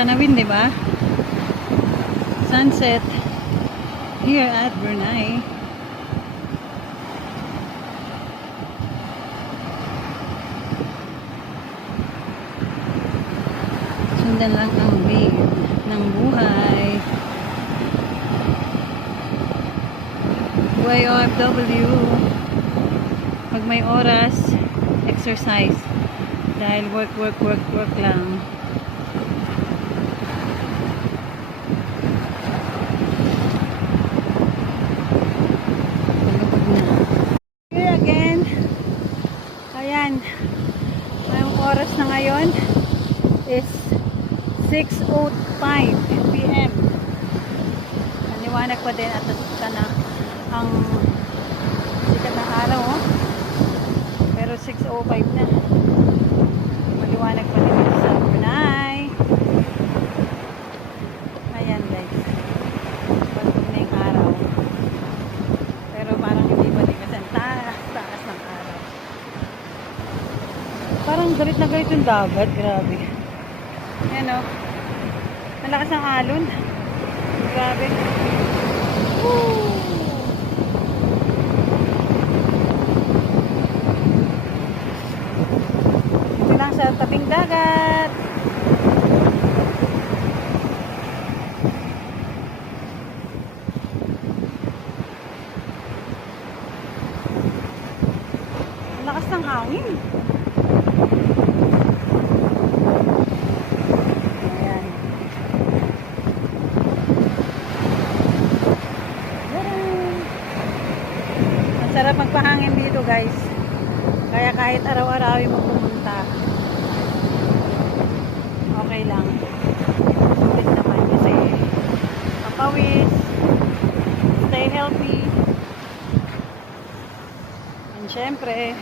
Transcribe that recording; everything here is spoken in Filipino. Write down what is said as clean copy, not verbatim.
tanawin, di ba? Sunset here at Brunei. Sundan lang ang way ng buhay. Buhay OFW. Pag may oras, exercise. Dahil work lang. Here again. Ayan. Ngayong oras na ngayon is 6:05 PM. Maliwanag pa din at na ang sikat ng araw, oh. Pero 6:05 na. Maliwanag pa din dito sa Brunei. Ayan guys. Pagpag na yung araw. Pero parang hindi pa din kasi taas ng araw. Parang galit na galit yung dagat. Grabe. Ayan, oh. Malakas ang alon. Grabe. Woo! Ito lang sa tabing dagat. Malakas ng hangin. Sarap magpahangin dito guys. Kaya kahit araw-arawin mo pumunta, okay lang. Sulit naman kasi mapawis, stay healthy, and syempre